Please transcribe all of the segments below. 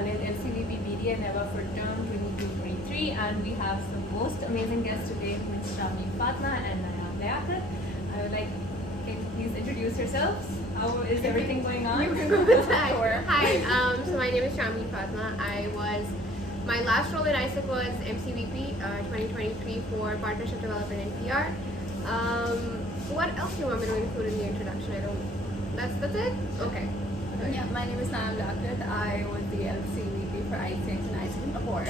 Khalid, LCVP BD and Eva for term 22-23, and we have the most amazing guests today, Ms. Shami Fatma and I am Liaquat. I would like, can you please introduce yourselves? How is everything going on? You can go with that. Hi, so my name is Shami Fatma. My last role in AIESEC was MCVP 2023 for Partnership Development and PR. What else do you want me to include in the introduction? That's it? Okay. Yeah, my name is Islamabad. I was the LCVP for AIESEC in AIESEC in Lahore.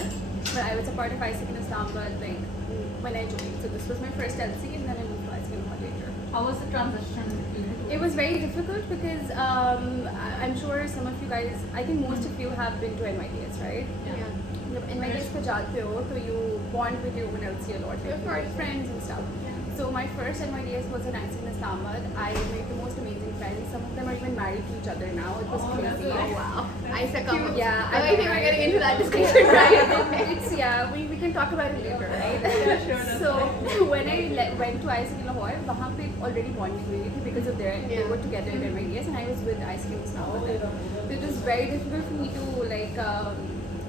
But I was a part of AIESEC in Islamabad when I joined. So this was my first LC and then I moved to AIESEC in Lahore later. How was the transition? It was very difficult because I'm sure some of you guys, I think most of you have been to NYDS, right? Yeah. जब NYDS पे जाते हो तो you bond with your own LC a lot, like your friends and stuff. So my first NYDS was in AIESEC in Islamabad. I made the most amazing friends. Some of them are even married to each other now. It was crazy. Oh wow. AIESEC couple. Yeah, I think we're getting into that discussion, right? It's we can talk about it later, right? Yeah, sure. So when I went to AIESEC in Lahore, वहाँ पे already bonding हुई थी because of they were together in NYDS and I was with AIESEC in Islamabad. So it was very difficult for me to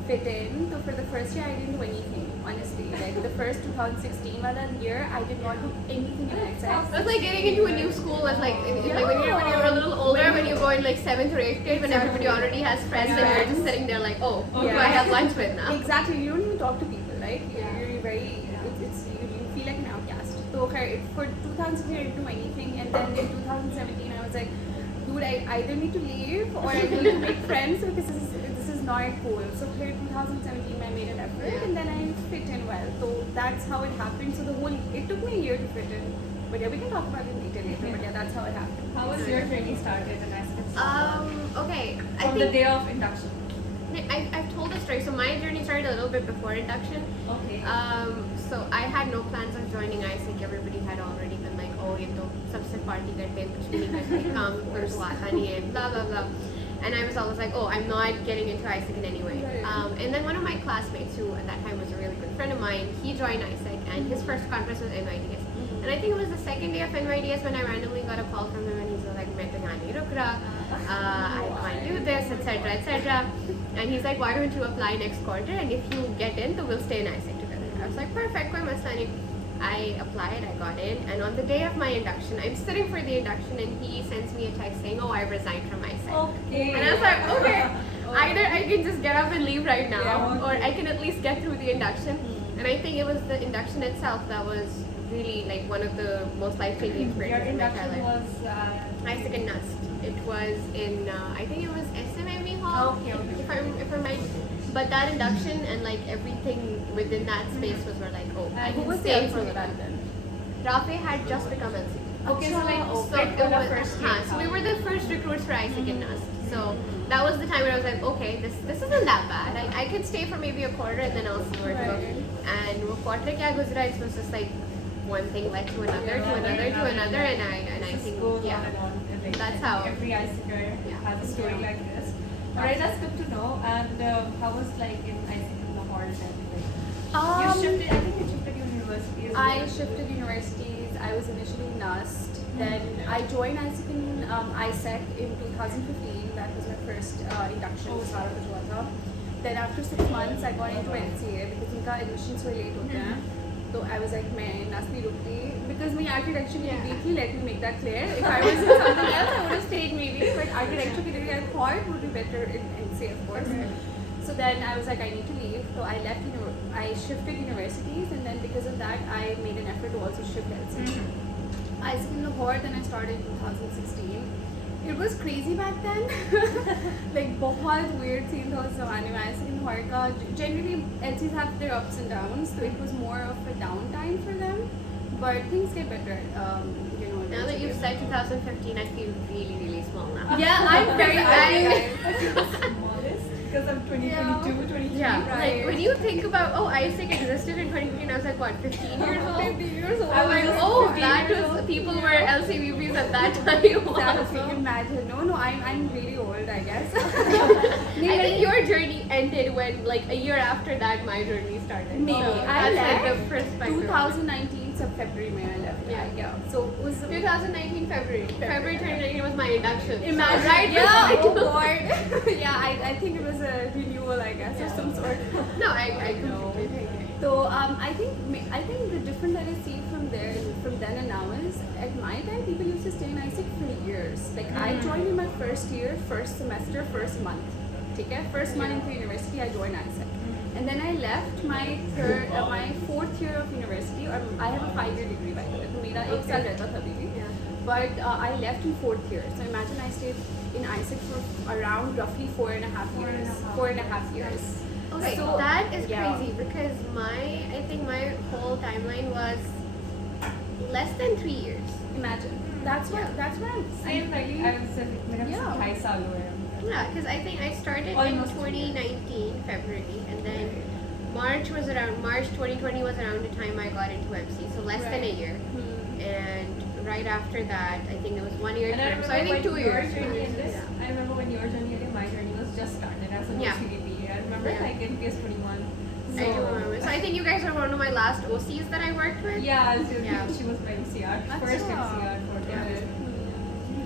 fit in. So for the first year I didn't do anything, honestly. Like the first 2016 year, I did not do anything in AIESEC. It's like getting into a new school. It's like when you're a little older, when you go in like 7th or 8th grade, when everybody already has friends and you're just sitting there like, oh, who do I have lunch with now? Exactly. You don't even talk to people, right? You're very, you feel like an outcast. So for 2016 I didn't do anything, and then in 2017 I was like, dude, I either need to leave or I need to make friends because this is not cool. So here 2017 I made an effort and then I fit in well. So that's how it happened. So it took me a year to fit in. But yeah, we can talk about it later. But yeah, that's how it happened. How was your journey started in AIESEC? Okay. From the day of induction. I've told the story. So my journey started a little bit before induction. Okay. So I had no plans of joining AIESEC. Everybody had already been like, oh, ये तो सबसे party करते हैं, कुछ भी नहीं करते, काम कुछ आता नहीं है, blah blah blah. And I was always like, oh, I'm not getting into AIESEC in any way. And then one of my classmates, who at that time was a really good friend of mine, he joined AIESEC, and his first conference was NYDS. And I think it was the second day of NYDS when I randomly got a call from him, and he's like, मैं तो यहाँ नहीं रुक रहा, I can't do this, etc., etc. And he's like, why don't you apply next quarter, and if you get in, then we'll stay in AIESEC together. I was like, perfect, कोई मसला नहीं. I applied, I got in, and on the day of my induction, I'm sitting for the induction, and he sends me a text saying, oh, I resigned from AIESEC. Okay. And I was like, okay, either I can just get up and leave right now, or I can at least get through the induction. And I think it was the induction itself that was really like one of the most life-changing experiences in my entire life. AIESEC in NUST. It was in, I think it was SMME Hall, if I might. But that induction and like everything within that space was where like, oh, I Who can was stay the for LC back then? Rafe had just become LC. Okay, so like, So we were the first recruits for AIESEC in NUST. So that was the time where I was like, okay, this isn't that bad. I could stay for maybe a quarter and then I'll see where to go. And वो quarter क्या गुजरा, it was just like one thing led to another, and I think that's how every AIESECer has a story like this. Alright, that's good to know. And how was like in AIESEC in Lahore then? You shifted, I think you shifted universities. I shifted universities. I was initially in NUST. Then I joined AIESEC in 2015. That was my first induction. Then after 6 months, I got into NCA because उनका admissions were late होते हैं. So I was like, मैं NUST नहीं रुकती because मैं architecture की degree थी. Let me make that clear. If I was in something else, I would have stayed maybe. But architecture की degree I thought would be better in NCA, of course. So then I was like, I need to leave. So I left. I shifted universities, and then because of that, I made an effort to also shift LC. AIESEC in Lahore. Then I started in 2016. It was crazy back then. Like बहुत weird scene था उस ज़माने में. AIESEC in Lahore का generally LCs have their ups and downs, so it was more of a downtime for them. But things get better. Now that you've said 2015, I feel really, really small now. Yeah, I'm very I feel the smallest because I'm 2022, 23. Yeah, Right. like when you think about, oh, AIESEC existed in 2015, I was like, what, 15 years old? 50 years old. I was like, oh, that was, people were LCVPs at that time. Exactly. Also. Imagine. No, I'm really old, I guess. I think your journey ended when, like, a year after that, my journey started. Maybe. So I that's like left the perspective. 2019. February May I left. Yeah. So it was 2019 February. February 2019 was my induction. Imagine, So, right? yeah, oh god. Yeah, I think it was a renewal, I guess, of some sort. No, I completely agree. So I think the difference that I see from then and now is at my time people used to stay in ISEC for years. Like I joined in my first year, first semester, first month. Okay, first month into university I joined ISEC, and then I left my fourth year of university. Or I have a 5-year degree by the way. तो मेरा एक साल रहता था अभी भी. But I left in fourth year. So imagine I stayed in ISEC for around roughly 4.5 years. 4.5 years. Okay, So, that is yeah. crazy because I think my whole timeline was less than 3 years. Imagine. That's what I'm Same like I was मेरा Yeah. 2.5 साल हुए हैं. Yeah, because I think I started Almost in 2019 February, and then March 2020 was around the time I got into MC, so less than a year. And right after that, I think it was 1 year And I term, remember so I think 2 when years. your journey in this, Yeah. I remember when your journey and my journey was just started as a Yeah. CDP. I remember Yeah. like in PS21. I do remember. So I think you guys are one of my last OCs that I worked with. Yeah, so Yeah. she was my MCR, first Acha. MCR for Yeah. college.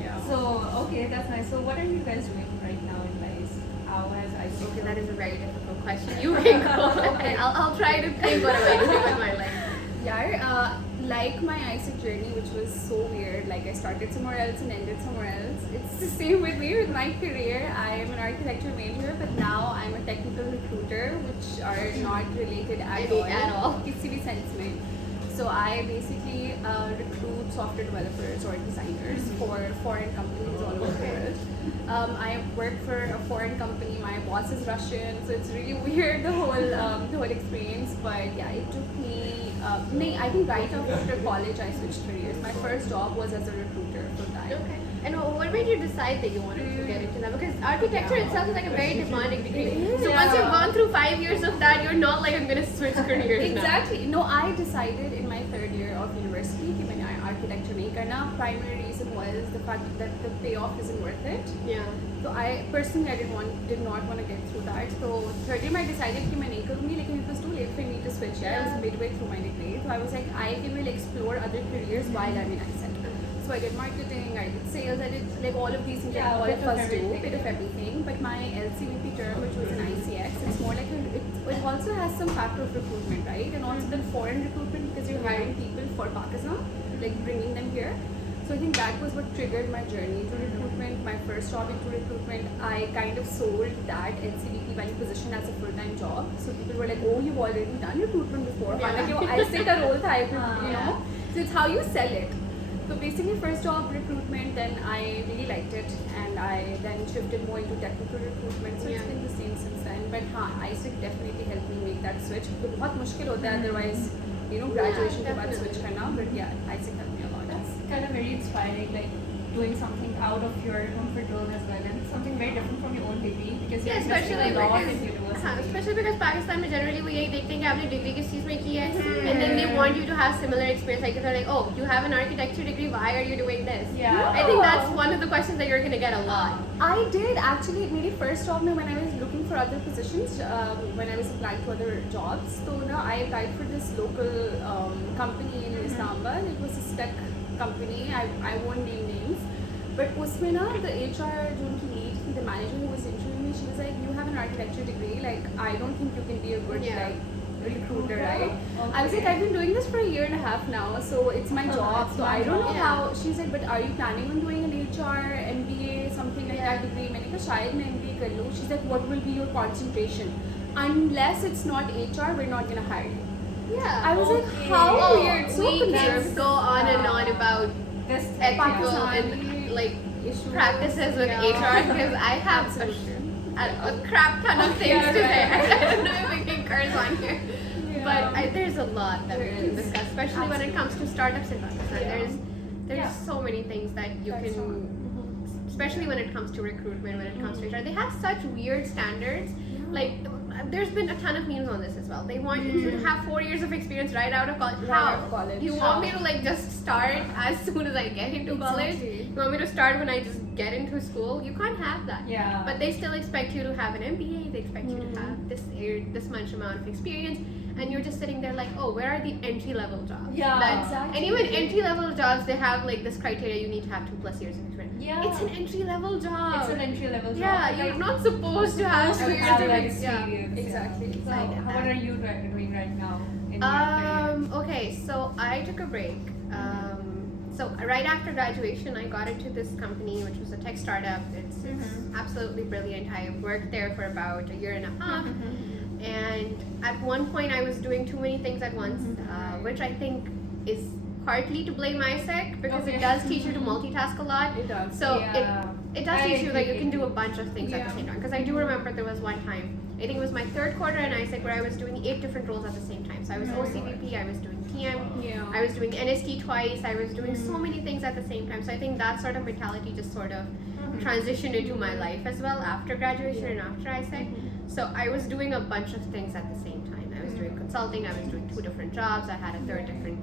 Yeah. So okay, that's nice. So what are you guys doing right now in life? How has ISEC? Okay, that is a very difficult question. You can go. Okay, I'll try to think what am I doing with my life. Yeah, like my ISEC journey, which was so weird. Like I started somewhere else and ended somewhere else. It's the same with me with my career. I am an architecture major, but now I'm a technical recruiter, which are not related at all. At all. किसी भी sense में. So I basically recruit software developers or designers for foreign companies all over the world. I work for a foreign company. My boss is Russian, so it's really weird the whole experience. But yeah, it took me. I think right after college I switched careers. My first job was as a recruiter full time. Okay. And what made you decide that you wanted to get into that? Because architecture itself is like a very demanding degree. So once you've gone through 5 years of that, you're not like I'm gonna switch careers now. Exactly. No, I decided in my third year of university कि मैंने architecture नहीं करना. Primary reason was the fact that the payoff isn't worth it. Yeah. So I personally did not want to get through that. So third year I decided कि मैं नहीं करूँगी, लेकिन it was too late for me to switch. I was midway through my degree, so I was like I will explore other careers while I'm in ISEC. So I did marketing, I did sales, I did like all of these things that all of us do, bit of everything. But my LCVP term, which was an ICX, it's more like it also has some factor of recruitment, right? And also the foreign recruitment because you're hiring people for Pakistan, like bringing them here. So I think that was what triggered my journey to recruitment. My first job into recruitment, I kind of sold that LCVP value position as a full-time job. So people were like, "Oh, you've already done recruitment before." हालांकि वो ISEC का role था, you know. So it's how you sell it. So basically, first job recruitment, then I really liked it, and I then shifted more into technical recruitment. So it's been the same since then. But हाँ, ISEC definitely helped me make that switch. तो बहुत मुश्किल होता है otherwise, you know, graduation के बाद switch करना. But yeah, ISEC helped me a lot. That's kind of very inspiring, like doing something out of your comfort zone as well, and something very different from your own degree because you're investing a lot in university. Especially because Pakistan में generally वो यही देखते हैं कि आपने degree किस चीज़ में की है, and then they want you to have similar experience. Like they're like, oh, you have an architecture degree, why are you doing this? Yeah. I think that's one of the questions that you're gonna get a lot. I did actually. मेरी first job में when I was looking for other positions, when I was applying to other jobs, so now I applied for this local company in Islamabad. It was a spec company. I won't name names. But उसमें ना the HR जो उनकी lead थी, the manager who was interviewing me, she was like, you have an architecture degree, like I don't think you can be a good like recruiter, right? I was like, I've been doing this for a year and a half now, so it's my job. So I don't know how. She's like, but are you planning on doing an HR, MBA, something like that degree? मैंने कहा शायद मैं MBA कर लूँ. She's like, what will be your concentration? Unless it's not HR, we're not gonna hire you. Yeah. I was like, how weird. So we can conservative. go on and on about This ethical Pakistani and like issues. practices with Yeah. HR because I have a crap ton of things to say. I don't know if we can curse on here. But there's a lot that we can discuss, especially when it comes to startups in Pakistan. There's so many things that you can, especially when it comes to recruitment, when it comes to HR. They have such weird standards. Like, there's been a ton of memes on this as well. They want you to have 4 years of experience right out of college. Right out of college. You want me to like just start as soon as I get into college? Exactly. You want me to start when I just get into school, you can't have that. Yeah. But they still expect you to have an MBA. They expect you to have this much amount of experience, and you're just sitting there like, oh, where are the entry level jobs? Yeah, exactly. And even entry level jobs, they have like this criteria: you need to have 2+ years of experience. Yeah. It's an entry level job. It's an entry level job. Yeah, you're not supposed to have 2 years have of that experience. experience. Exactly. So, Like what that. are you doing right now in your career? Okay, so I took a break. So right after graduation, I got into this company, which was a tech startup. It's absolutely brilliant. I worked there for about a year and a half. And at one point, I was doing too many things at once, which I think is partly to blame ISEC, because it does teach you to multitask a lot. It does. So Yeah. it does I teach you that you agree. can do a bunch of things at the same time. Because I do remember there was one time, I think it was my third quarter in ISEC, where I was doing 8 different roles at the same time. So I was OCVP, I was doing TM, Yeah. I was doing NST twice, I was doing so many things at the same time. So I think that sort of mentality just sort of transitioned into my life as well after graduation and after ISEC. So I was doing a bunch of things at the same time. I was doing consulting, I was doing 2 different jobs, I had a third different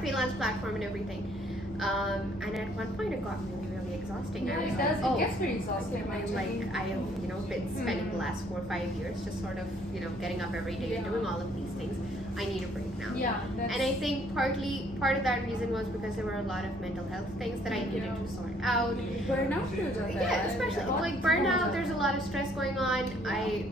freelance platform and everything. And at one point it got really exhausting. Yeah, I was it does. like, It gets very exhausting. like I have, been spending the last 4 or 5 years just sort of, getting up every day and doing all of these things. I need a break now. Yeah. That's, And I think part of that reason was because there were a lot of mental health things that I needed to sort out. Burnout भी हो जाता है. Yeah, especially like burnout. There's a lot of stress going on. I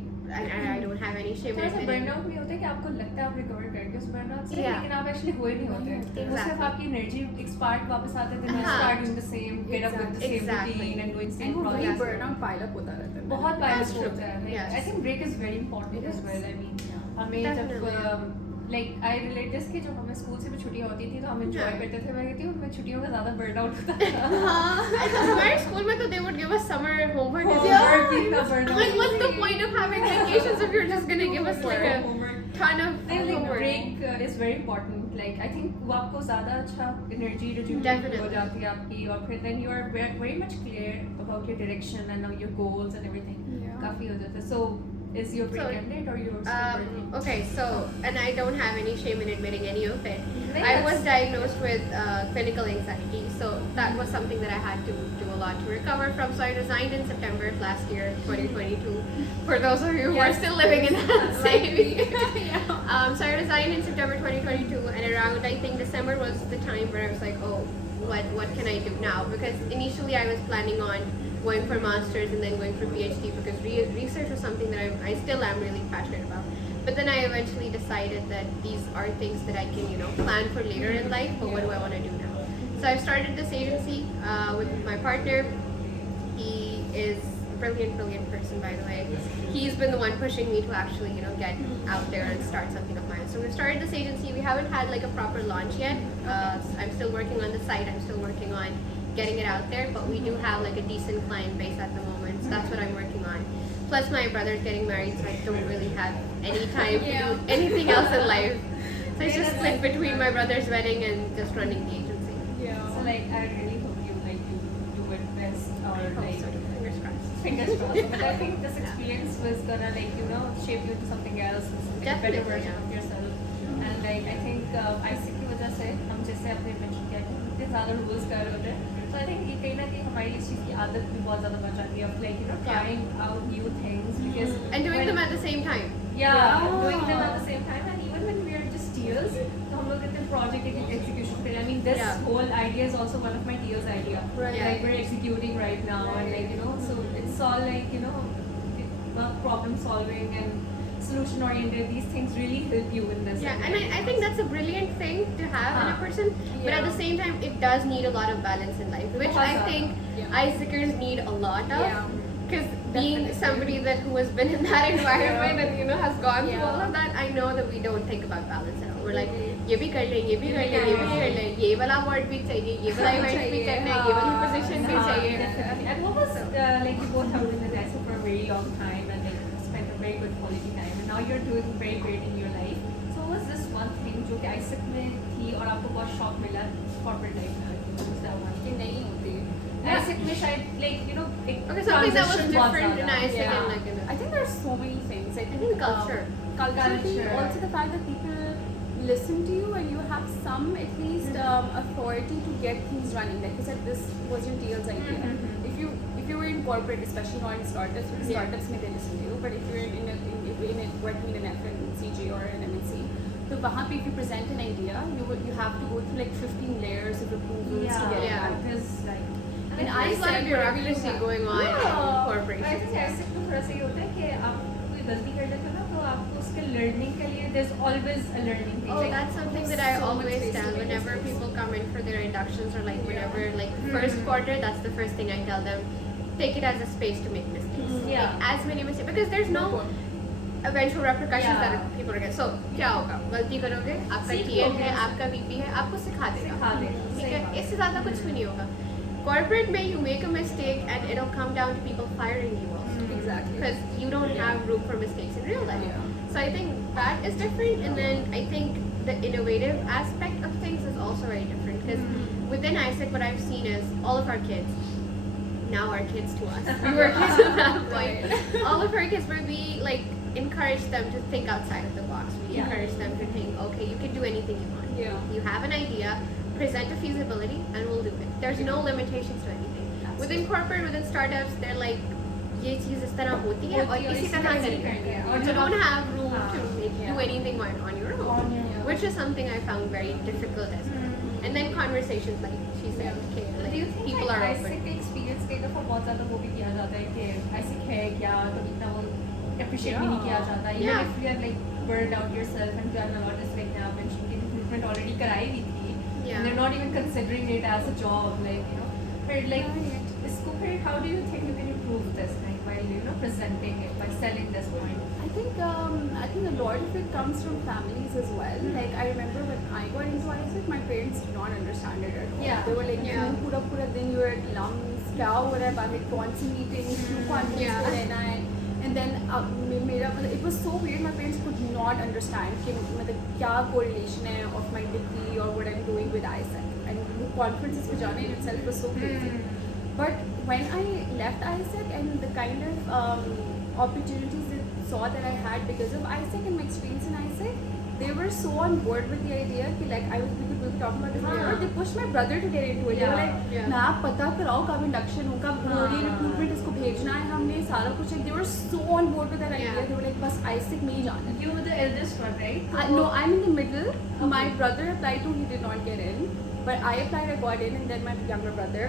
don't have any shame in थोड़ा सा admitting. Burnout भी होता है कि आपको लगता है आप रिकवर कर गए उस बर्नआउट से, Yeah. लेकिन आप एक्चुअली हुए नहीं होते। वो सिर्फ Exactly. आपकी एनर्जी एक स्पार्क वापस आते हैं, then you हाँ. start doing the same, get up with the same Exactly. routine and doing And same वो वही projects. burnout pile up होता रहता है. बहुत That's balance true. होता है। Like, Yes. I think break is very important It as is. well. I mean, हमें Definitely. जब like I relate this कि जब हमें स्कूल से भी छुट्टियाँ होती थी तो हम enjoy Yeah. करते थे। मैं कहती हूँ मैं छुट्टियों में ज़्यादा burnout होता था। हमारे स्कूल में तो they would give us summer homework. as well. Homework भी इतना burnout Like, what's the point of having vacations if you're just gonna give us like a homework? ton of Then like homework? break is very important. Like I think वो आपको ज़्यादा अच्छा energy rejuvenate Definitely. हो जाती है आपकी, और फिर then you are very much clear about your direction and your goals and everything. Yeah. काफी हो जाता है. So is your break So, ended or you're still working? Okay, so, and I don't have any shame in admitting any of it. Like I that's- was diagnosed with clinical anxiety, so that was something that I had to do a lot to recover from. So I resigned in September of last year, 2022. For those of you who are still living in that same year. So I resigned in September 2022, and around I think December was the time where I was like, oh, what can I do now? Because initially I was planning on going for masters and then going for PhD, because research was something that I still am really passionate about. But then I eventually decided that these are things that I can plan for later in life, but what do I want to do now? So I've started this agency with my partner. He is a brilliant person, by the way. He's been the one pushing me to actually get out there and start something of mine. So we started this agency. We haven't had like a proper launch yet. I'm still working on the site. I'm still working on getting it out there, but we do have like a decent client base at the moment, so that's what I'm working on. Plus my brother's getting married, so I don't really have any time to do anything else in life. So it's just split between my brother's wedding and just running the agency. So like I really hope you do it best, or like So fingers crossed. fingers crossed. But I think this experience was gonna shape you into something else, like a better Definitely, version yeah. of yourself. And like I think ISEC की वजह से हम जैसे आपने mention किया कि इतने ज़्यादा rules कर रहे होते हैं, so I think ये कहीं ना कहीं हमारी इस चीज़ की आदत भी बहुत ज़्यादा बच जाती है of like trying out new things, because And doing them at the same time. doing them at the same time, and even when we are just TLs, तो हम लोग कहते हैं project execution period. I mean, this whole idea is also one of my TL's idea. Right. Like we're executing right now, and like so it's all like problem solving and solution oriented. These things really help you in this. Yeah, and I think that's a brilliant thing to have in a person, but at the same time, it does need a lot of balance in life, which I think ISECers need a lot of. Because being somebody who has been in that environment and has gone through all of that, I know that we don't think about balance at all. We're like, ये भी कर ले, ये भी कर ले, ये भी कर ले, ये वाला award भी चाहिए, ये वाला event भी करना है, ये वाली position भी चाहिए. Definitely. And what was like you both have been in ISEC for a very long time and like spent a very good quality time, and now you're doing very great in your life. So what was this one thing जो कि ISEC में थी और आपको बहुत shock मिला corporate life में? What was that one? कि नहीं होती. ISEC में शायद like Okay, something that was transition बहुत different in ज़्यादा. ISEC Yeah. and like in I think there's so many things. I think culture. Culture. Culture. Also the fact that people listen to you and you have some at least authority to get things running. Like you said, this was your TL's idea. If if you were in corporate, especially not in startups, because startups may they listen to you, but if you're working in an FMCG or an MNC, so वहाँ पे if you present an idea, you have to go through like 15 layers of approvals to get it done. Because like And there's a lot of bureaucracy going on in corporations. I think ऐसे तो थोड़ा सा ये होता है कि आप कोई गलती कर लेते हो ना तो आपको उसके learning के लिए there's always a learning thing. Oh, Like, that's something that I always tell whenever people come in for their inductions or like whenever like first quarter, that's the first thing I tell them. Take it as a space to make mistakes. Yeah. Like, as many mistakes because there's no eventual repercussions that people are getting. So क्या होगा? गलती करोगे, आपका TM है, आपका VP है, आपको सिखा देगा. ठीक है? इससे ज़्यादा कुछ भी नहीं होगा. Corporate में you make a mistake and it'll come down to people firing you also. Exactly. Because you don't have room for mistakes in real life. Yeah. So I think that is different, and then I think the innovative aspect of things is also very different. Because within AIESEC, what I've seen is all of our kids, now our kids to us, we were kids at that point. All of our kids, where we like encourage them to think outside of the box. We encourage them to think, okay, you can do anything you want. Yeah. You have an idea, present a feasibility, and we'll do it. There's no limitations to anything. Within corporate, within startups, they're like, ये चीज़ इस तरह होती है और इसी तरह करेंगे. You don't have room to do anything on your own, which is something I found very difficult as well. And then conversations like she said, okay, like Do you think people are AIESEC open. का experience कई दफ़ा बहुत ज़्यादा वो भी किया जाता है कि AIESEC है क्या तो इतना वो appreciate भी नहीं किया जाता. Even if you are like burned out yourself and done a lot, just like now mentioned कि recruitment already कराई हुई थी. And they're not even considering it as a job, like you know. But like, इसको फिर how do you think you can improve this, like while you know presenting it, by selling this point? I think a lot of it comes from families as well. Like I remember when I got into AIESEC, my parents did not understand it at all. Yeah. They were like, पूरा दिन you're at lungs, क्या हो रहा है बाहर, कौन सी meetings, क्यों conference पे रहना है. And then it was so weird. My parents could not understand कि मतलब क्या correlation है of my degree or what I'm doing with AIESEC. And the conferences पे जाना in itself was so crazy. But when I left AIESEC and the kind of opportunities they saw that I had because of AIESEC and my experience in AIESEC, they were so on board with the idea कि like we were talking about this before. They pushed my brother to get into it. They were like, ना पता कराओ कब induction हो, कब हो रही recruitment, इसको भेजना है हमने सारा कुछ. They were so on board with that idea. They were like, बस AIESEC में ही जाना है. You were the eldest one, right? No, I'm in the middle. My brother applied to, he did not get in. But I applied, I got in, and then my younger brother,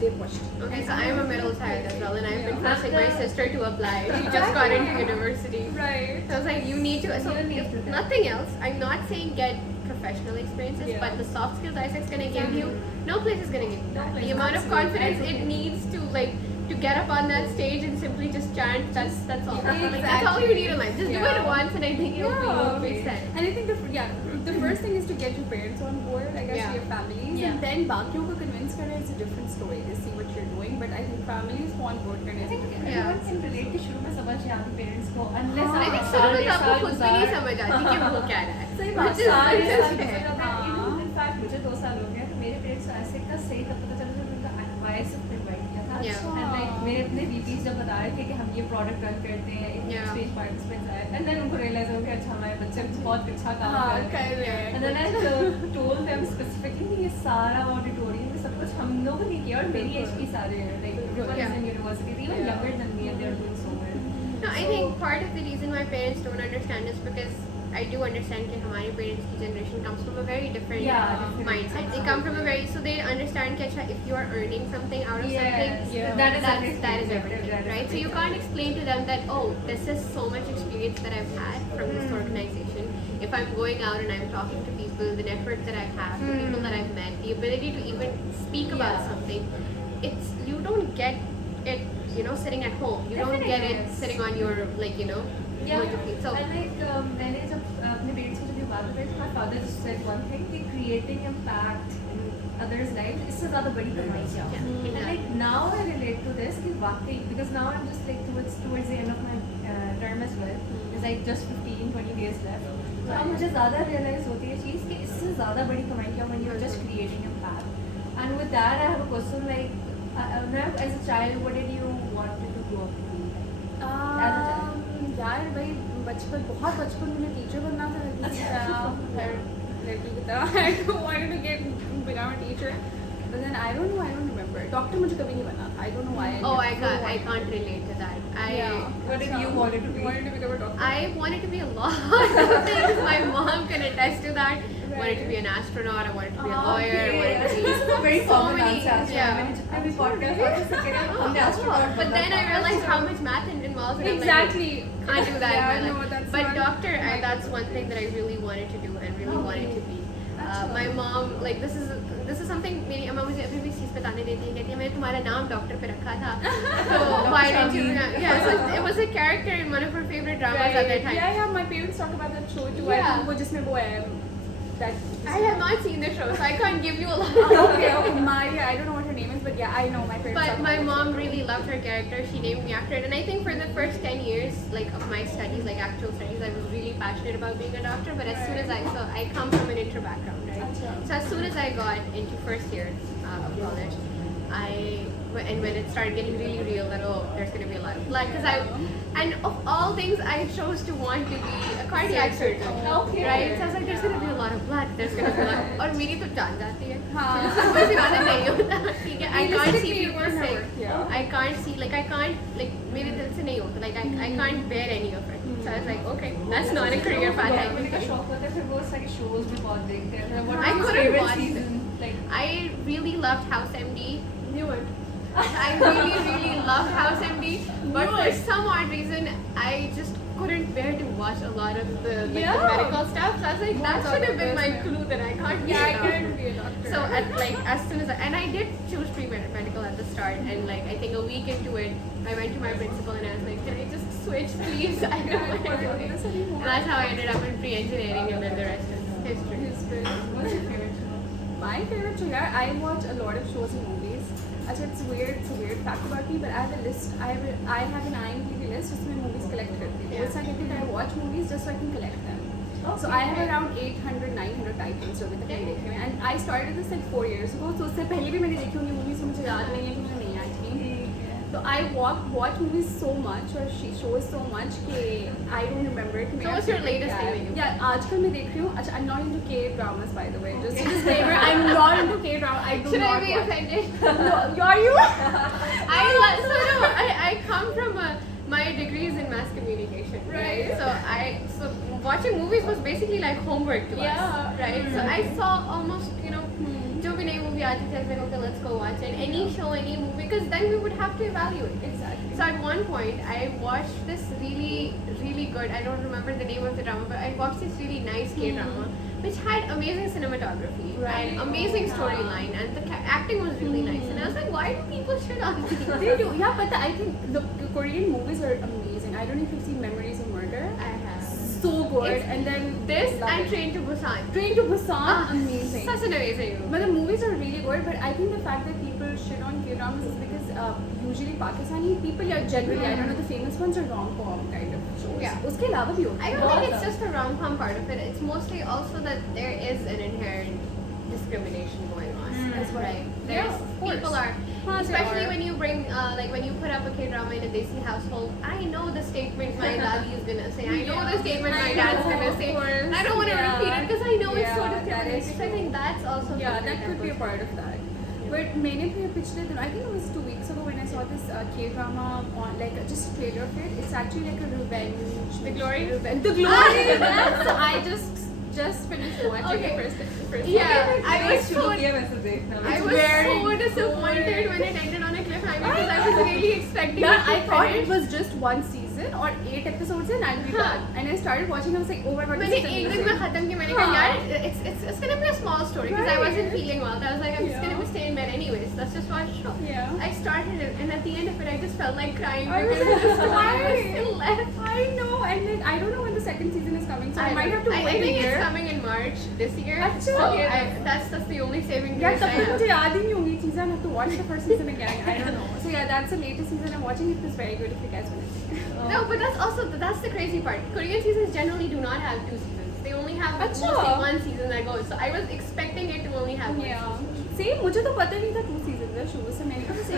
they pushed. Okay, so I'm a middle child as well, and I've been forcing my sister to apply. She just got into university. Right. So I was like, you need to. So if nothing else, I'm not saying get professional experiences, but the soft skills AIESEC is gonna give you. No place is gonna give you that. The amount of confidence it needs to like to get up on that stage and simply just chant. That's all. Like, that's all you need in life. Just do it once, and I think you'll be set. And I think the first thing is to get your parents on board, I guess, your families, and then बाकियों को convince करना is a different story. They see what you're doing, but I think families को on board करना is different. Everyone can relate कि शुरू में समझ नहीं आती parents को unless I think शुरू में आपको खुद भी नहीं समझ आती कि वो क्या रहा है. सही बात Which is सारे just साल है. in fact मुझे 2 साल हो गए तो मेरे parents को AIESEC का सही तब पता चला जब उनका AIESEC पे invite किया था. And like मेरे अपने VPs जब बता रहे थे कि हम ये product run करते हैं, इतने stage participants आए, and then उनको realize हो गया अच्छा हमारे बच्चे बहुत अच्छा काम कर रहे हैं. And then I told them specifically ये सारा auditorium में सब कुछ हम लोगों ने किया और मेरी age की सारे हैं, like everyone is in university, even younger than me, and they're doing so well. No, I think part of the reason why parents don't understand is because I do understand that हमारे parents की generation comes from a very different mindset. They come from a very, so they understand that if you are earning something out of something, that is everything, right? So you can't explain to them that, oh, this is so much experience that I've had from this organization. If I'm going out and I'm talking to people, the network that I have, the people that I've met, the ability to even speak about something, you don't get it, sitting at home. You don't get it sitting on your, So and like मैंने जब अपने parents से जब ये बात बताई, my father just said one thing कि creating impact in others' lives इससे ज़्यादा बड़ी कमाई क्या है. And like now I relate to this कि वाकई because now I'm just like towards the end of my term as well. It's like just 15-20 days left. तो अब मुझे ज़्यादा realize होती है चीज़ कि इससे ज़्यादा बड़ी कमाई क्या when you're just creating impact. And with that I have a question like now as a child what did you want to grow up to be like? As a child. यार भाई बहुत बचपन में टीचर बनना था लड़की की तरह I wanted to become a teacher, But then I don't remember. Doctor मुझे कभी नहीं बना था. I don't know why. Oh, I can't relate to that. What did you want to be? You wanted to become a doctor? I wanted to be a lot of things. My mom can attest to that. I wanted to be an astronaut. I wanted to be a lawyer. I wanted to be This is a very so common many. answer. Yeah. मैंने जितने भी podcast होते हैं, सब कह रहे हैं, हमने astronaut But बनना then I था. realized how much math involves. And Exactly. I'm like, can't do that. Yeah, in my no, life. that's But not doctor, my that's one thing that I really wanted to do and really wanted to be. My mom, like this is something मेरी अम्मा मुझे अभी भी इस चीज़ बताने देती है, कहती है मैंने तुम्हारा नाम डॉक्टर पे रखा था. So why didn't you? Yeah, so it was a character in one of her favorite dramas at that time. Yeah, my parents talk about that show too. Yeah. I think वो जिसमें वो है. That. I have not seen the show, so I can't give you a lot. Okay, Maria. I don't know what her name is, but yeah, I know my parents. But my mom really loved her character. She named me after it, and I think for the first 10 years, like of my studies, like actual studies, I was really passionate about being a doctor. But as soon as I come from an inter background, right? So as soon as I got into first year of college, and when it started getting really real, that there's gonna be a lot of blood, and of all things, I chose to want to be a cardiac surgeon. Okay. Right? So I was like, there's gonna be a lot of blood. There's gonna be a lot. और मेरी तो जान जाती है. हाँ. समझ में आना नहीं होता. ठीक है. I can't see Realistically, people it won't sick. work, yeah. I can't see, like I can't, like मेरे दिल से नहीं होता. Like I can't bear any of it. So I was like, okay, that's not a career path I मैंने can का take. शौक होता है, फिर वो सारे shows भी बहुत देखते हैं. What I was your couldn't favorite watch season? Like, I really loved House MD. Knew it. I really loved House MD, but for some odd reason, I just couldn't bear to watch a lot of the the medical stuff. So I was like, that should have been my clue that I can't be Yeah, I a doctor. couldn't be a doctor. So as soon as and I did choose pre-medical at the start, and like I think a week into it, I went to my principal and I was like, can I just switch, please? I don't want to do this anymore. And that's how I ended up in pre-engineering, and then the rest is history. what's your favorite show? My favorite show, yeah, I watch a lot of shows and movies. Actually, it's a weird fact about me, but I have a list. I have an IMDb list जिसमें movies collect करती हूँ. उससे कहती हूँ I watch movies just so I can collect them. So I have around 800, 900 titles जो अभी तक मैंने देखे हैं. And I started this like 4 years ago. So उससे पहले भी मैंने देखी होंगी movies, मुझे याद नहीं है कि मुझे नहीं आई थी. So I watch movies so much or shows so much कि I don't remember कि So what's your latest thing that you? Yeah, आजकल मैं देख रही हूँ. अच्छा, I'm not into K-dramas by the way. Just a disclaimer, I'm not into K-drama. I do Should I not be watch. offended? No, are you? I come from my degree is in mass communication, right? So watching movies was basically like homework to us, right? So I saw almost, जो भी नई movie आती थी, I was like, okay, let's go watch it. Any show, any movie, because then we would have to evaluate. Exactly. So at one point, I watched this really, really good, I don't remember the name of the drama, but I watched this really nice K-drama, which had amazing cinematography and amazing storyline, and the acting was really nice. And I was like, why do people shit on these? They do, yeah, but I think the Korean movies are amazing. I don't know if you've seen Memories of Murder. I have. So good. It's And then This love and it. Train to Busan. Train to Busan, amazing. Such an amazing movie. But the movies are really good. But I think the fact that people shit on K-dramas is because usually Pakistani people are generally, I don't know, the famous ones are rom-com kind of shows. Yeah. उसके अलावा भी होते I हैं. don't think बहुत it's just the rom-com part of it. It's mostly also that there is an inherent discrimination going on. That's right. Right. Yeah, There's of course. people are, Huh, they especially are. when you bring, like when you put up a K-drama in a Desi household. I know the statement my daddy is gonna say. I know the statement my dad's gonna say. course. I don't want to Yeah. repeat it because I know it's so Yeah, that is discriminating. So I think that's also Yeah, something that could be a was- part of that. But मैंने भी पिछले दिन, I think it was 2 weeks ago when I saw this K-drama on like just a trailer of it. It's actually like a revenge. The Glory? The Glory. That's I just finished watching Okay. the first. Yeah, I was so शुरू किया वैसे देखना. I It's was very so disappointed when it ended on a cliffhanger because I was really expecting Yeah, it to I thought finish. it was just one season or 8 episodes and I'd be done. And I started watching. I was like, oh my god, मैंने this is एक दिन में amazing. खत्म की मैंने कहा यार it's gonna be a small story because I Right. wasn't feeling well. I was like I'm just Yeah. gonna be staying in bed anyways. Let's just watch the show. Yeah. I started it and at the end of it I just felt like crying I was because the like, story was why? still left. I know, and then I don't know when the second season is coming, so I might have to I wait a think year. it's coming in March this year. अच्छा. So Okay, that's the only saving Yeah, grace I तब तक have. मुझे याद ही नहीं होंगी चीजें. I have to watch the first season again. I don't know. So yeah, that's the latest season I'm watching. It was very good if you guys want to see. No, but that's the crazy part. Korean seasons generally do not have 2 seasons. They only have अच्छा. mostly 1 season that goes. So I was expecting it to only have 1 Yeah. season. Same. मुझे तो पता नहीं था 2 seasons है शुरू से. मैंने कहा बस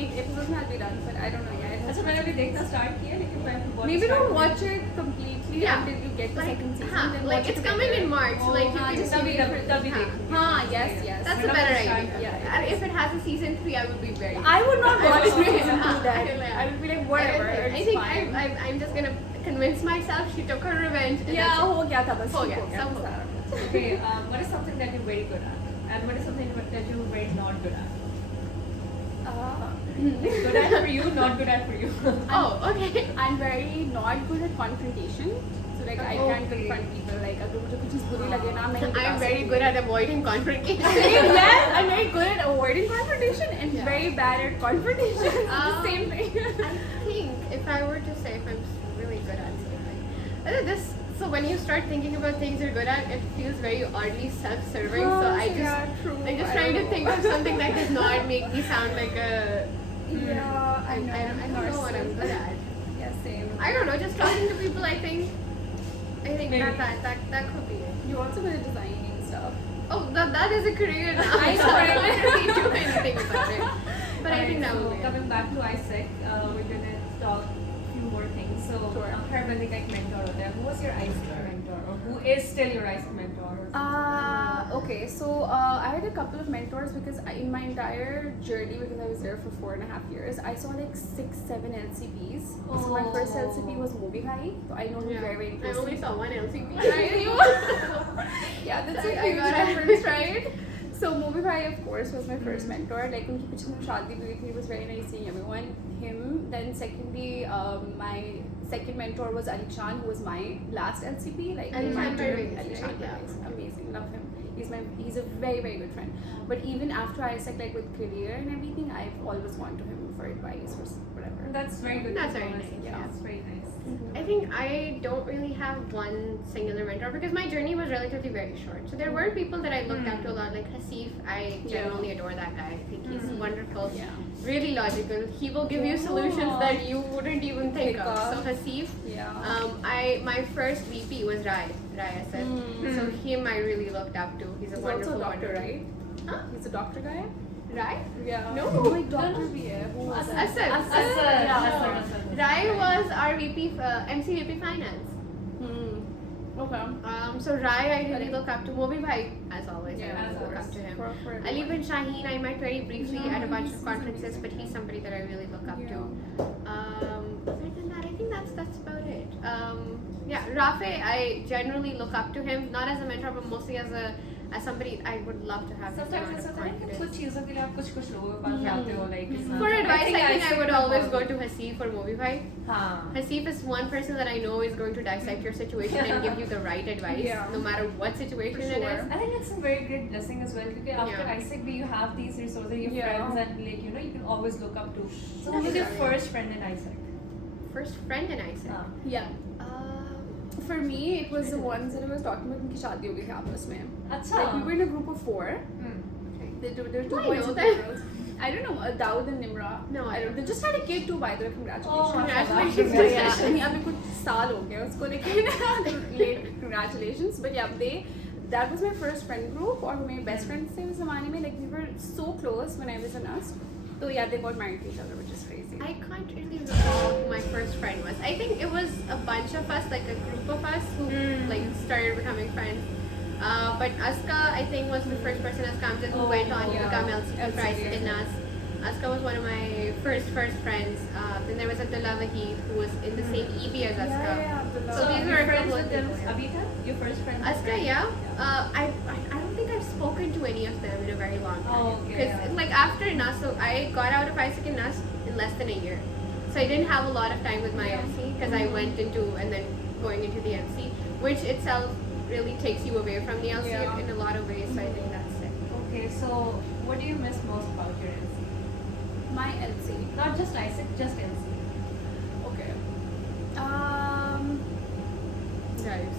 8 episodes में I'll be done, but I don't know. Yeah, it अच्छा मैंने अभी देखना स्टार्ट किया लेकिन मैं Maybe don't watch it completely Yeah. until you get the Like, second season. हाँ, Then like watch it's it coming together. in March. like you can just तभी wait for- तभी हाँ. देखूंगी. हाँ, yes. That's a When better I idea. start, yeah. And if it has a season 3, I would be very. I would not I watch would- season 2 हाँ, then. I I would be like, whatever. I it's think fine. I'm just gonna convince myself she took her revenge. and Yeah, that's it. हो गया था बस. हो ठीक गया, सब हो सारा कुछ. Okay, what is something that you're very good at? And what is something that you're very not good at? Good at for you, not good at for you. Oh, okay. I'm very not good at confrontation. So like I can't Okay. confront people. Like अगर मुझे कुछ चीज़ बुरी लगे ना मैं नहीं बता I'm very सकती. good at avoiding confrontation. Yes, I'm very good at avoiding confrontation and Yeah. very bad at confrontation. It's the Um, same thing. I think if I were to say if I'm really good at something, so when you start thinking about things you're good at, it feels very oddly self-serving. So I just yeah, true. I'm just I trying to don't think know. of something that does not make me sound like a. Yeah, I know. I don't know what I'm good at. Yeah, same. I don't know. Just talking to people. I think Maybe. that could be it. You're also good at designing stuff. Oh, that is a career now. I so know. I don't really do anything about it. But I think that so would be it. coming back to AIESEC, we're gonna talk a few more things. So Sure. हर बंदे का एक mentor होता है. Who was your AIESEC mentor, or who is still your AIESEC mentor? Okay, so I had a couple of mentors because in my entire journey, because I was there for 4.5 years, I saw like 6, 7 LCPs. So my first LCP was Movie High, so I know him very, very I closely. only saw one LCP. Yeah, that's a I huge got it. difference, right? So Movie High, of course, was my first mentor. Like उनकी पिछली में शादी भी हुई थी, it was very nice seeing everyone. Him. Then secondly, my second mentor was Ali Khan, who was my last LCP. Like Ali in my Khan, term, very Ali nice, Khan, yeah. is amazing, love him. He's a very, very good friend. But even after AIESEC, like with career and everything, I've always gone to him for advice or whatever. That's very good. That's very performance. nice, Yeah, yeah. it's very nice. I think I don't really have one singular mentor because my journey was relatively very short. So there were people that I looked up to a lot, like Hasif. I genuinely adore that guy. I think he's wonderful. Yeah. Really logical. He will give you solutions that you wouldn't even think of. So Hasif. Yeah. My first VP was Rai. I said. So him I really looked up to. He's a He's wonderful also a doctor, wonderful- right? Huh? He's a doctor guy? Rai? Yeah. No. My doctor भी है. Who was that? Asad. Asad. Rai was our VP, MC VP Finance. Okay. So Rai, I really look up to. Mobi Bhai, as always, Yeah, I of look course. up to him. For Ali bin Shaheen, I met very briefly Yeah, at a bunch he's of conferences, amazing. but he's somebody that I really look up Yeah. to. Other than that, I think that's about it. Yeah, Rafe, I generally look up to him, not as a mentor, but mostly as somebody I would love to have. his Sometimes amount it's of होता है कि confidence. कुछ चीजों के लिए आप कुछ लोगों के पास जाते हो like For advice, I think I AIESEC would में always बहुत- go to Hasif or Mobi Bhai. हाँ. Hasif is one person that I know is going to dissect your situation and give you the right advice, Yeah. no matter what situation For it sure. is. I think it's a very great blessing as well because after Yeah. AIESEC you have these resources, your Yeah. friends and like you can always look up to. So who was your Definitely. first friend in AIESEC? First friend in ISEC. हाँ. Yeah. For me, it was the ones that I was talking about उनकी शादी हो गई थी आपस में. अच्छा. Like we were in a group of 4. Hmm. There were two Do I boys know and that? 2 girls. I don't know, Daud and Nimra. No, I I don't. They just had a kid too, by the way. Congratulations. Oh, congratulations. Yeah, I mean, अभी कुछ साल हो गया उसको लेकिन late congratulations. But yeah, that was my first friend group और मेरे best friends थे उस ज़माने में. Like we were so close when I was in us. So yeah, they got married to each other, which is crazy. I can't really recall who my first friend was. I think it was a bunch of us, like a group of us who like started becoming friends. But Aska, I think, was the first person as Kamjad who went on to become LCP Price in us. Aska was one of my first friends. Then there was Abdullah Wahid who was in the same EB as Aska. Abdullah. So these were a friends couple with of them. people, yeah. Abita, your first friend. Aska, yeah. I don't think I've spoken to any of them in a very long time. Oh, okay, Because yeah. like after NAS, so I got out of AIESEC in NAS in less than a year. So I didn't have a lot of time with my MC because I went into and then going into the MC, which itself really takes you away from the LC Yeah. in a lot of ways. So I think that's it. Okay, so what do you miss most about your LC? My LC. Not just AIESEC, just LC. Okay. Drives.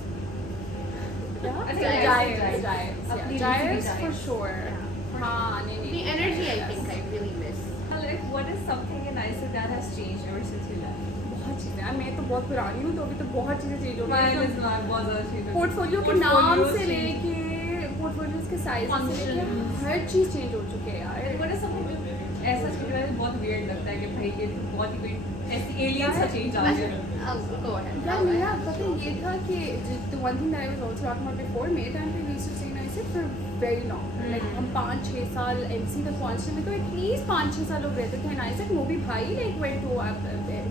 Yeah. I think Giants. Giants. Giants. Apni Yeah. Giants Giants. for sure. Yeah. हाँ, नहीं, The energy I think I really miss. Like, what is something in AIESEC that has changed ever since you left? बहुत चीजें यार मैं तो बहुत पुरानी हूँ तो अभी तो बहुत चीजें चेंज हो Mine गई is not बहुत ज़्यादा चीज़ है. पोर्टफोलियो के नाम Portfolios से change. लेके पोर्टफोलियोज के साइज से लेके Functions. हर चीज चेंज हो चुकी है यार What is something ऐसा चीज़ है बहुत weird लगता है कि भाई ये तो बहुत ही कोई ऐसी aliens का change आ गया. Go ahead. Yeah, मेरा पता ये था कि the one thing that I was also talking about before, मेरे time पे we used to say I said for very long, like हम 5-6 साल MC तक पहुंचने में तो at least 5-6 साल लोग रहते थे, and I said वो भी भाई like went to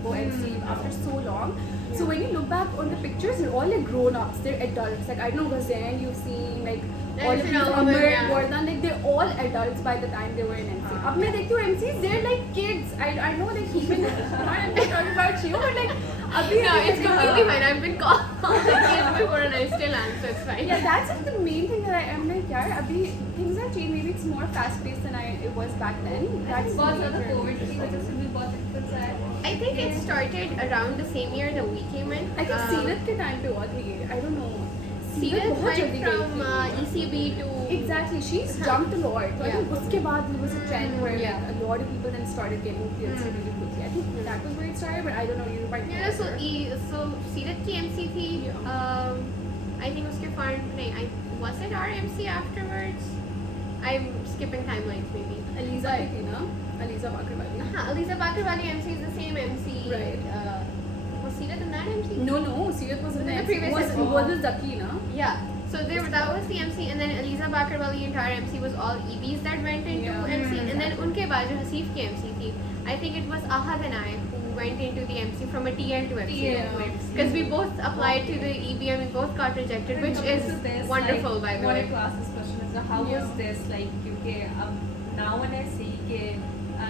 go MC after so long. So when you look back on the pictures, they're all like grown ups, they're adults. Like I don't know Ghazan, you've seen like all of these Amr, Gordon, like they're all adults by the time they were in MC. Ab मैं देखती हूँ MCs, they're like kids. I know like even I'm not talking about you, but like abhi No, it's completely fine. I've been called the kid before and I still am, so it's fine. Yeah, that's like the main thing that I'm like, yaar, abhi things have changed. Maybe it's more fast paced than it was back then. That's बहुत ज़्यादा COVID की वजह से भी बहुत दिक्कत सा है. I think it started around the same year that we came in. I think Seerat के time पे हुआ था ये. I don't know. Seerat बहुत went जल्दी गई from थी. ECB to... Exactly, she's jumped a lot. So I think Yeah. उसके बाद there was a trend where Yeah. like, a lot of people then started getting PLC really quickly. I think that was where it started, but I don't know. You might know Yeah, so better. so Seerat की MC थी. I think उसके fund नहीं. Was it our MC afterwards? I'm skipping timelines maybe. Aliza आई थी ना? Aliza Bakr वाली. हाँ, Aliza Bakr वाली MC is the same MC. Right. Was Seerat in that MC? No, Seerat was in The the previous was MC. was Zaki na? Yeah. So that was the MC, and then Aliza Bakr wali entire MC was all EBs that went into Yeah. MC, and then unke baad jo Hasif ki MC thi, I think it was Ahad and I who went into the MC from a TL to MC. Because we both applied to the EB and we both got rejected, which is wonderful by the way. I wanted to ask this question as well. How was this like? Because now when I see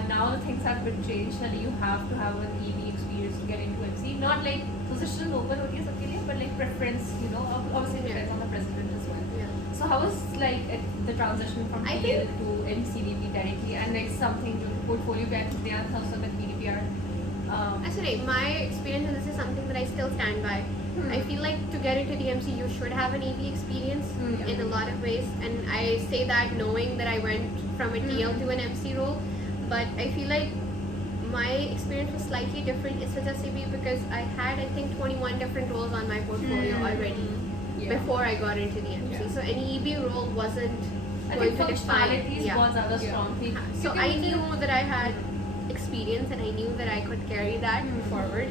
now things have been changed. That you have to have an EB experience to get into MC. Not like position open होती है सबके लिए, but like preference, you know, obviously it depends on the president as well. Yeah. So how was like the transition from I TL to MCDP directly, and like something to portfolio पे आते हैं how so that PDPR. Actually, my experience, and this is something that I still stand by. I feel like to get into the MC, you should have an EB experience in a lot of ways, and I say that knowing that I went from a TL to an MC role, but I feel like my experience was slightly different in such a CB because I had I think 21 different roles on my portfolio already before I got into the MC. So any EB role wasn't I going think to define. functionalities बहुत ज़्यादा strong थी. So I knew that I had experience and I knew that I could carry that forward.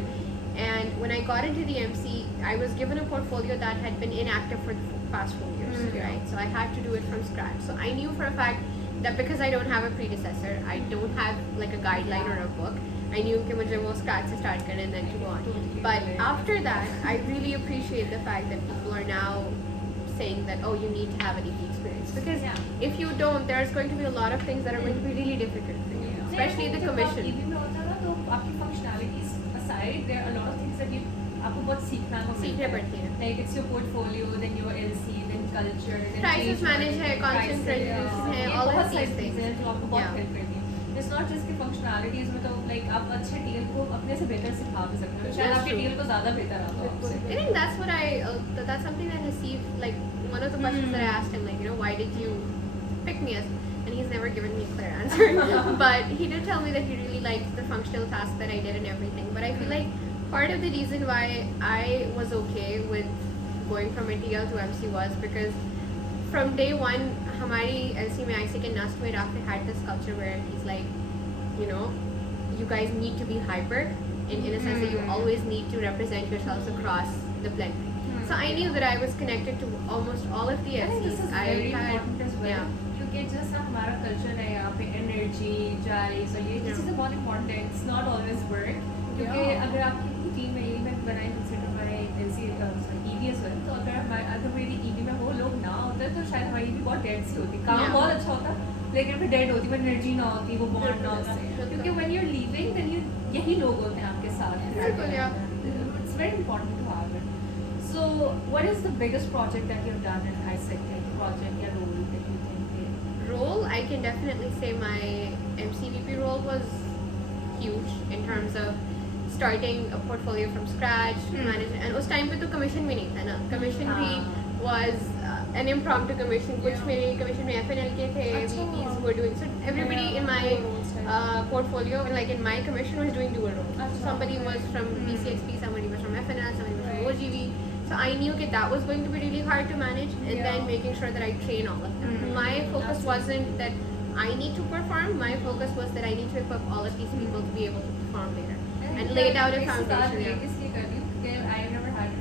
And when I got into the MC, I was given a portfolio that had been inactive for the past 4 years, right? So I had to do it from scratch. So I knew for a fact that because I don't have a predecessor, I don't have like a guideline or a book. I knew कि मुझे वो scratch से start करना and then to go on. But after that, I really appreciate the fact that people are now saying that oh you need to have an EB experience because if you don't, there's going to be a lot of things that are going to be really difficult for you, especially the commission. EB में होता है ना तो आपकी functionalities aside, there are a lot of things that आपको बहुत सीखना को सीखने पड़ती हैं. Like it's your portfolio, then your LC, then culture, then Crisis change manage है, management, constant crisis, resolution है, ये all of बहुत these सारी things. चीजें हैं जो आपको बहुत Yeah. help करती हैं. It's not just कि functionalities में तो like आप अच्छे TL को अपने से बेहतर सिखा भी सकते हो. शायद That's आपके true. TL को ज़्यादा बेहतर आता हो आपसे. I think that's what that's something that Hasif, like one of the questions that I asked him, like, you know, why did you pick me as, and he's never given me a clear answer, but he did tell me that he really liked the functional tasks that I did and everything, but I feel like part of the reason why I was okay with going from a TL to MC was because from day one, हमारी LC में ISEC and NUST में Rafi had this culture where he's like, you know, you guys need to be hyper in a sense that you always need to represent yourselves across the plenary. So I knew that I was connected to almost all of the I think this LCs. is very important as well. Yeah. क्योंकि जैसा हमारा culture है यहाँ पे energy, drive, और ये चीज़ें बहुत important है. It's not always work. क्योंकि अगर आपकी टीम में मैं बनाई consider हमारे LC EB as well, तो अगर मेरी EB में वो लोग ना होते तो शायद हमारी EB बहुत dead सी होती. काम बहुत अच्छा होता, लेकिन फिर dead होती, फिर energy ना होती, वो bond ना होता. क्योंकि when you're leaving, then यही लोग होते हैं आपके साथ. Biल्कुल, yeah. It's very important to have it. So, what is the biggest project that you've done in ISEC? Like project or role that you think? Role, I can definitely say my MCVP role was huge in terms of starting a portfolio from scratch, managing, and उस time पे तो commission भी नहीं था ना. Commission भी was an impromptu commission. कुछ मेरे commission में FNL के थे, VPs were doing. So everybody in my portfolio, like in my commission, was doing dual roles. Somebody was from BCXP, somebody was from FNL, somebody was from OGV. So I knew that was going to be really hard to manage, and then making sure that I train all of them. My focus wasn't that I need to perform. My focus was that I need to equip all of these people to be able to perform later. and laid out a foundation. I never had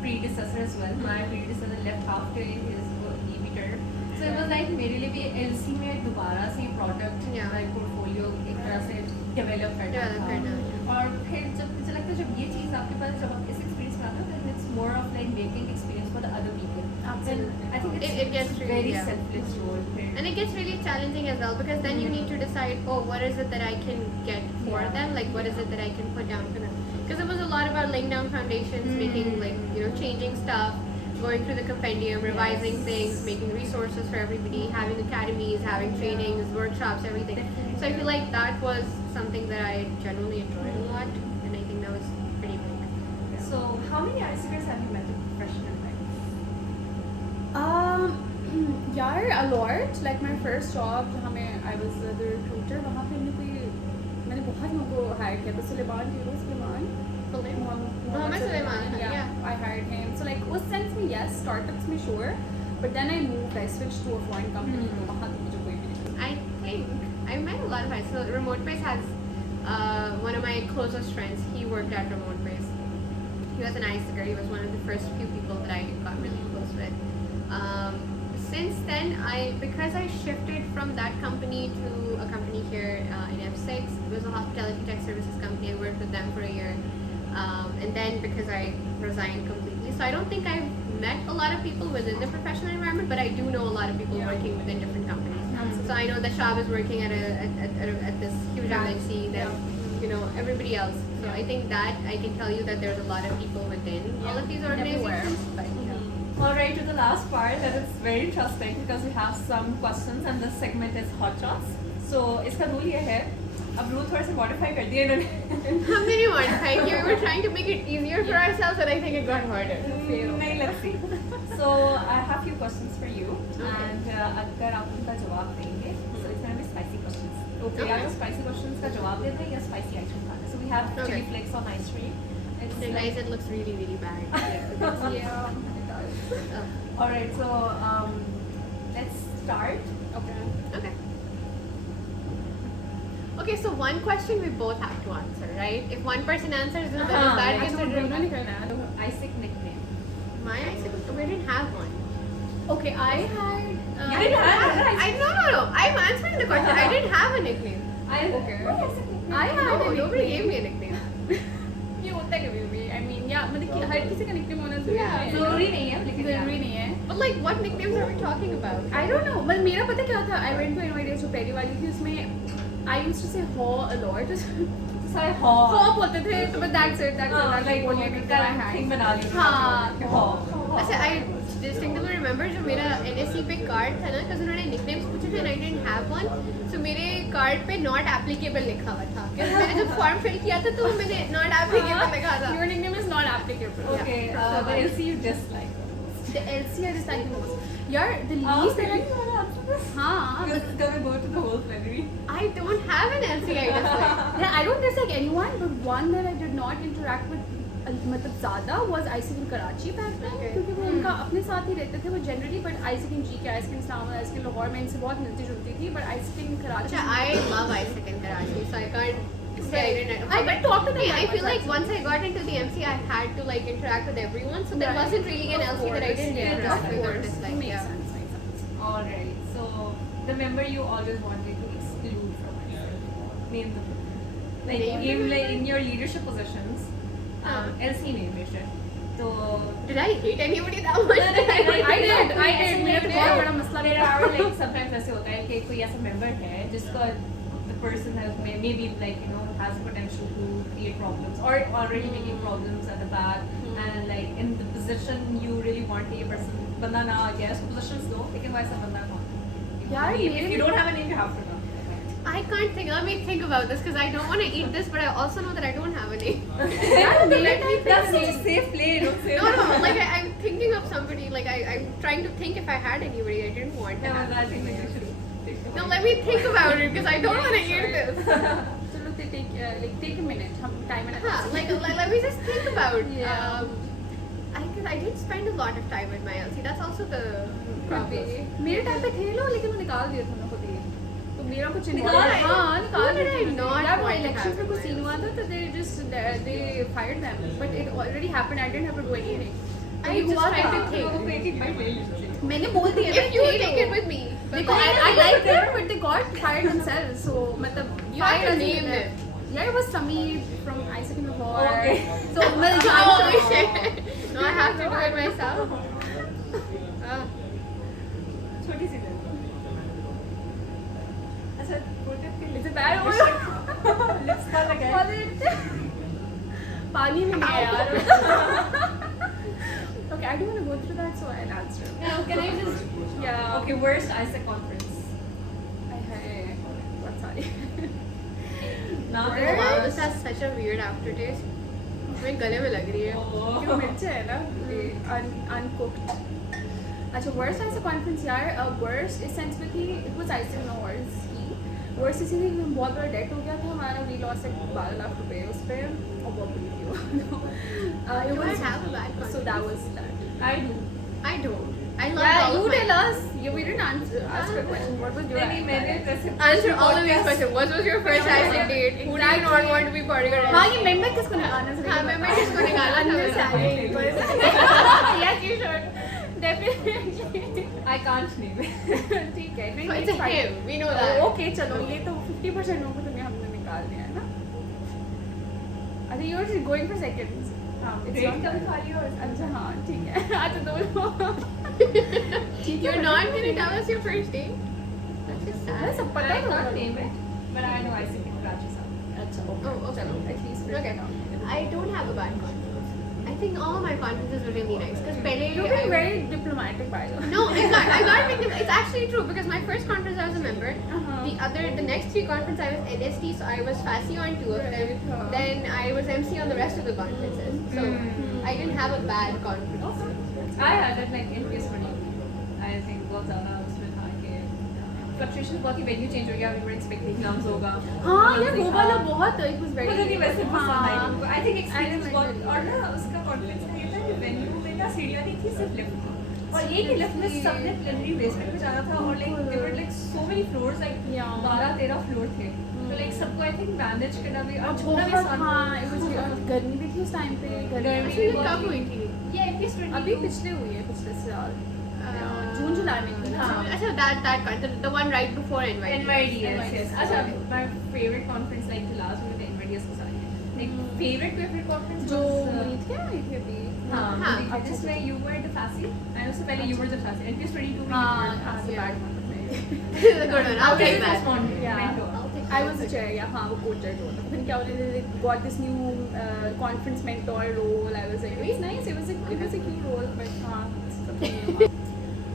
predecessor as well. My predecessor left after his EV term. So it was like मेरे लिए भी LC में दोबारा से product like portfolio एक तरह से develop करना था. और फिर जब मुझे लगता है जब ये चीज़ आपके पास जब आप इस experience में आते हो then it's more of like making experience for the other people. Absolutely. I think it gets really very selfless role. And it gets really challenging as well because then you need to decide, oh, what is it that I can get for them? Like, what is it that I can put down for them? Because it was a lot about laying down foundations, making like, changing stuff, going through the compendium, revising things, making resources for everybody, having academies, having trainings, workshops, everything. So I feel like that was something that I genuinely enjoyed a lot, and I think that was pretty big. So how many ICers have you met in professional life? यार a lot. Like my first job जहाँ मैं I was the recruiter, वहाँ पे मैंने बहुत लोगों को hire किया था. Suleiman, do you know Suleiman? Mohammed Suleiman, yeah, I hired him. So like उस sense में yes, startups में sure, but then I moved. I switched to a foreign company. तो वहाँ तो मुझे कोई भी नहीं. I think I met a lot of guys. So Remote Base has one of my closest friends. He worked at Remote Base. He was an ICER. He was one of the first few people that I got really close with. Since then, because I shifted from that company to a company here in F6. It was a hospitality tech services company. I worked with them for a year. And then because I resigned completely. So I don't think I've met a lot of people within the professional environment, but I do know a lot of people working within different companies. So I know that Shab is working at this huge MNC, then everybody else. So I think that I can tell you that there's a lot of people within all of these organizations. But, Alright, to the last part, that is very interesting because we have some questions and this segment is hot shots. So इसका rule ये है, अब rule थोड़ा सा modify कर दिया इन्होंने. How many modifying? We were trying to make it easier for ourselves, and I think it got harder. नहीं, let's see. So I have few questions for you, and अगर आप उनका जवाब देंगे, so इसमें हमें spicy questions. Okay. या तो spicy questions का जवाब देते हैं या spicy ice cream खाते हैं. So we have chili flakes on ice cream. So guys, it looks really, really bad. Yeah. Alright, so let's start. Okay. Okay, so one question we both have to answer, right? If one person answers, then is that considered ISEC nickname? my ISEC? We didn't have one. Okay, I had. You didn't have it? No. I'm answering the question. I didn't have a nickname. I had Nobody gave me a nickname. ये होता है कभी भी. I mean, yeah, मतलब कि हर किसी का nickname होना ज़रूरी है. ज़रूरी नहीं है, लेकिन ज़रूरी नहीं है. But like, what nicknames are we talking about? I don't know. But मेरा पता क्या था? I went to NYD जो पहली वाली थी उसमें I used to say ho a lot. Say ho. Ho बोलते थे, तो but that's it. That's like only nickname I had. thing बना ली. हाँ. Ho. अच्छा, I distinctly remember जो मेरा NSC पे कार्ड था ना, because उन्होंने nicknames पूछे थे and I didn't have one, so मेरे कार्ड पे not applicable लिखा हुआ था. क्योंकि मैंने जब फॉर्म फिल किया था तो मैंने not applicable लिखा था. Your nickname is not applicable. Okay. The LC you dislike. The LC I dislike the most. Yeah, the least that I. हाँ. Because it's gonna go to the whole plenary. I don't have an LC I dislike. Yeah, I don't dislike anyone, but one that I did not interact with मतलब ज़्यादा was ISEC in Karachi back then, क्योंकि वो उनका अपने साथ ही रहते थे वो generally, but ISEC in GK, ISEC in Islamabad, ISEC in Lahore में इनसे बहुत मिलती जुलती थी, but ISEC in Karachi. I love ISEC in Karachi, so I can't say I didn't. I can talk to them. I feel like once I got into the MC, I had to like interact with everyone, so there wasn't really an LC that I didn't interact with or dislike. Makes sense. Alright. So the member you always wanted to exclude from ISEC. Name them. Like in your leadership positions. LC name it. So did I hate anybody that much? I did. मेरा तो बहुत बड़ा मसला There are like sometimes ऐसे होता है कि कोई ऐसा member है जिसका the person has maybe like has potential to create problems or already making problems at the back and like in the position you really want a person बंदा ना आ गया so positions दो लेकिन वैसा बंदा कौन? यार if you don't have a name you have to know. I can't think. Let me think about this because I don't want to eat this, but I also know that I don't have a name. That's such a safe play. Don't say No. Like I'm thinking of somebody. Like I'm trying to think if I had anybody. I didn't want to. No, have. I think that you should. No, let me think about it because I don't want to eat this. So look, take a minute. Time and Let me just think about. Yeah. I did spend a lot of time with my LC. That's also the problem. मेरे time पे थे लोग लेकिन वो निकाल दिए थे उन्होंने खुद ही. तो तो मेरा कुछ निकाल रहे? हाँ निकाल Who did I not यार वो want to इलेक्शन have में in कुछ my सीन हुआ था तो they fired them but it already happened. I didn't have to do anything. I just हुआ tried था। to think. लोगों को एक एक बाइट ले लेते थे। मैंने बोल दिया If you take it with me. They got, I like them but they got fired themselves so मतलब You have to fired name uh, them. Yeah, it was Sameer from ISEC in Lahore. Okay. So well, Oh shit. No, I have to do it myself. छोटी सी दे। अच्छा protect के Is it bad? Lips का लगा है। पानी में नहीं है यार। Okay, I don't want to go through that, so I'll answer. Now can I just Yeah. okay worst ISEC conference? Hey, what's sorry? Now Oh wow, this has such a weird aftertaste. मेरे गले में लग रही है. क्यों मिर्च है ना? Uncooked. अच्छा worst ISEC conference यार worst इस sense में कि it was ISEC no worst he worst इसीलिए कि हम बहुत बड़ा debt हो गया था हमारा we lost like 12 लाख रुपए उस पे और बहुत बुरी थी वो. It Do I was have a bad so conference? that was that. I do. I don't. I love Yeah, all you of my. tell us. We didn't ask a question. What was your नहीं मैंने वैसे Answer all of these questions. What was your first ISEC date? Who did you not want to be part of your हाँ ISEC? ये member किसको निकालना चाहिए? हाँ, member किसको निकालना था Unnecessary. मेरा? Yes, you should. Definitely. I can't name it. ठीक है. नहीं So it's a fine. him. We know that. Okay, चलो ये तो 50% लोगों को तुमने हमने निकाल दिया है ना? अच्छा you were going for seconds. हाँ. it's Rate not कभी bad. खा लिया और अच्छा हाँ ठीक है. अच्छा दोनों. You're not gonna tell us your first date? That's just मैं sad. सब पता I है can't लोगों name it, but I know ISEC in Rajasthan. को. अच्छा Oh, okay. चलो at least फिर Okay. count. I don't have a bad conference. I think all of my conferences were really nice. Because pehle You've been very diplomatic by the way. No, I'm not making it's actually true because my first conference I was a member. The next three conferences I was NST, so I was FASI on two of them. Right. Then I was MC on the rest of the conferences. So I didn't have a bad conference. I had it like in case for I think बहुत ज़्यादा उसमें था कि fluctuation बहुत ही venue change हो गया. We were expecting exams होगा. हाँ यार वो वाला बहुत it was very मुझे नहीं वैसे पसंद आई हाँ लोगों को. I think experience I बहुत didn't और ना उसका confidence में ये था कि venue में ना सीढ़ियाँ नहीं थी सिर्फ lift थी. और एक ही lift में सबने plenary basement में जाना था और like there were like so many floors like Yeah. 12-13 floor थे. तो like सबको I think manage करना भी और छोड़ना भी बहुत आसान था. हाँ it was गर्मी भी थी उस टाइम पे गर्मी गर्मी भी ये बहुत कब थी. हुई थी? ये एमपीएस अभी पिछले हुई है पिछले साल जून जुलाई में हुई हाँ. Achha, that the one right before NYD. NYD, yes. अच्छा, my favorite conference like the last one with NYD is सारी. Like favorite conference जो was, मुनीत क्या आई थी अभी हाँ, हाँ. मुनीत, जिसमें you were the FASI and उससे पहले you were the FASI. NPS 22 में हाँ you were हाँ the the FASI. bad one This is a good one. I'll take that. Yeah. Mentor. I'll take I that. was a chair, yeah, हाँ वो co-chair role. Then क्या उन्होंने got this new conference mentor role. I was like, it's nice. It was a cute role, but हाँ.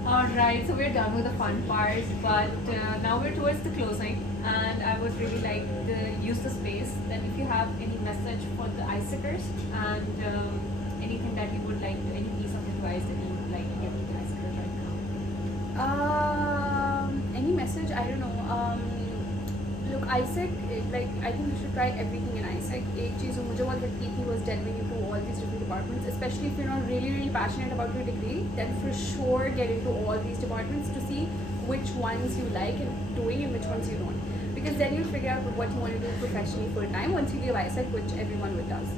Alright, so we're done with the fun part, but now we're towards the closing, and I would really like to use the space. Then, if you have any message for the ISECers and anything that you would like, any piece of advice that you would like to give to the ISECers right now. Any message? I don't know. Look, ISEC, like I think you should try everything in ISEC. एक चीज़ जो मुझे बहुत लगती थी was delving into all these different departments, especially if you're not really passionate about your degree, then for sure get into all these departments to see which ones you like and doing and which ones you don't. Because then you'll figure out what you want to do professionally full time once you leave ISEC, which everyone would does.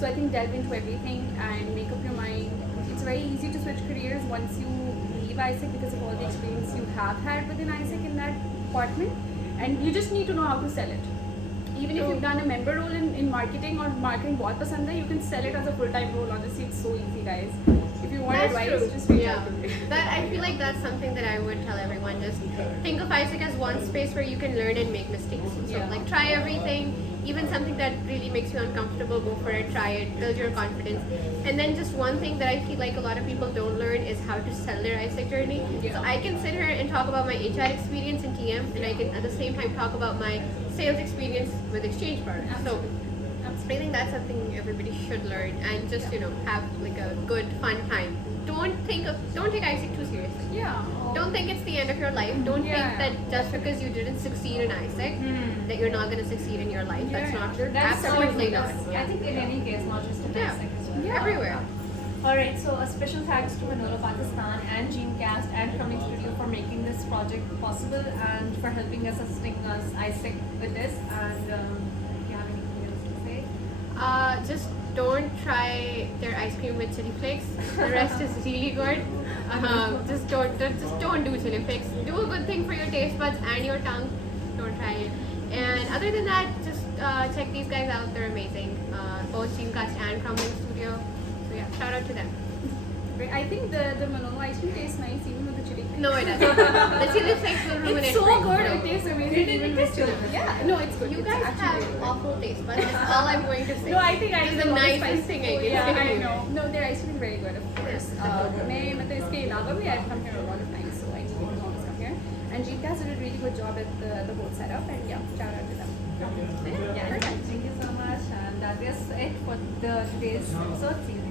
So I think delve into everything and make up your mind. It's very easy to switch careers once you leave ISEC because of all the experience you have had within ISEC in that department. And you just need to know how to sell it. Even if you've done a member role in marketing or marketing बहुत पसंद है, you can sell it as a full-time role. Honestly, it's so easy, guys. If you want That's advice, true. just reach Yeah. out to me. That I feel like that's something that I would tell everyone. Just think of ISEC as one space where you can learn and make mistakes. So Yeah. like try everything, even something that really makes you uncomfortable, go for it, try it, build your confidence. And then just one thing that I feel like a lot of people don't learn is how to sell their ISEC journey. Yeah. So I can sit here and talk about my HR experience in TM, and I can at the same time talk about my sales experience with exchange products. So I think that's something everybody should learn and just have like a good fun time. Don't take ISEC too seriously. Yeah. Don't think it's the end of your life. Don't Yeah. think that just because you didn't succeed in ISEC that you're not going to succeed in your life. That's Yeah. not true. That's Absolutely so not. I think in any case, not just in Yeah. ISEC as well. Yeah. Everywhere. Alright, so a special thanks to Manolo Pakistan and Dreamcast and Coming Studio for making this project possible and for helping us, assisting us, ISEC with this. And do you have anything else to say? Just don't try their ice cream with chili flakes. The rest is really good. Just don't do chili flakes. Do a good thing for your taste buds and your tongue. Don't try it. And other than that, just check these guys out. They're amazing. Both Dreamcast and Crumbling Studio. So yeah, shout out to them. Right, I think the Manolo ice cream tastes nice even with the chili flakes. No, it doesn't. The chili flakes will ruin It's it. so for you. good. It tastes amazing Did it even taste with chili. good? Yeah, no, it's good. You It's guys actually have really good. awful taste, but that's all I'm going to say. No, I think I It's did the a lot of nicest spicy thing I food. can Yeah, say. I know. No, their ice cream is very good, of course. मैं मतलब इसके अलावा भी I've come here a lot of times, so I need to always come here. And Dreamcast did a really good job at the whole setup, and yeah, shout out to them. Yeah, thank you so much. And that is it for today's episode. See you